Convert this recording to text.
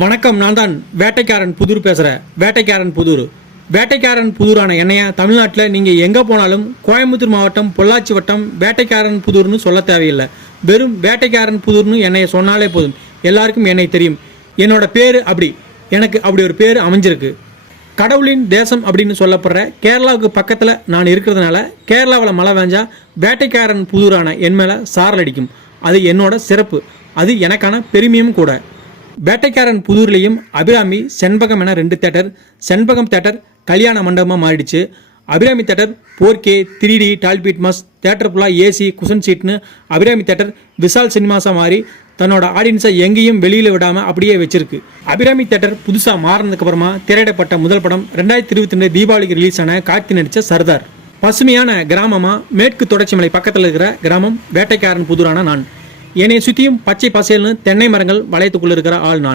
வணக்கம். நான் தான் வேட்டைக்காரன் புதூர் பேசுகிறேன். வேட்டைக்காரன் புதூரான என்னையா தமிழ்நாட்டில் நீங்கள் எங்கே போனாலும் கோயம்புத்தூர் மாவட்டம் பொள்ளாச்சி வட்டம் வேட்டைக்காரன் புதூர்னு சொல்ல தேவையில்லை. வெறும் வேட்டைக்காரன் புதூர்னு என்னைய சொன்னாலே போதும், எல்லாருக்கும் என்னை தெரியும். என்னோட பேர் எனக்கு அப்படி ஒரு பேர் அமைஞ்சிருக்கு. கடவுளின் தேசம் அப்படின்னு சொல்லப்படுற கேரளாவுக்கு பக்கத்தில் நான் இருக்கிறதுனால கேரளாவில் மழை வேஞ்சா வேட்டைக்காரன் புதூரான என் மேலே சாரல் அடிக்கும். அது என்னோட சிறப்பு, அது எனக்கான பெருமையும் கூட. வேட்டைக்காரன் புதூர்லேயும் அபிராமி செண்பகம் என 2 தேட்டர். செண்பகம் தேட்டர் கல்யாண மண்டபமாக மாறிடுச்சு. Abirami theatre 4K 3D Dolby Atmos theatre ஃபுல்லாக ஏசி குஷன் சீட்னு அபிராமி தேட்டர் விஷால் சினிமாஸாக மாறி தன்னோட ஆடியன்ஸை எங்கேயும் வெளியில் விடாமல் அப்படியே வச்சிருக்கு. அபிராமி தேட்டர் புதுசாக மாறினதுக்கப்புறமா திரையிடப்பட்ட முதல் படம் 2022 தீபாவளிக்கு ரிலீஸ் ஆன கார்த்தி நடித்த சர்தார். பசுமையான கிராமமாக மேற்கு தொடர்ச்சி மலை பக்கத்தில் இருக்கிற கிராமம் வேட்டைக்காரன் புதூரான நான். என்னை சுற்றியும் பச்சை பசேல்னு தென்னை மரங்கள் வளையத்துக்குள்ளே இருக்கிற ஆள் நான்.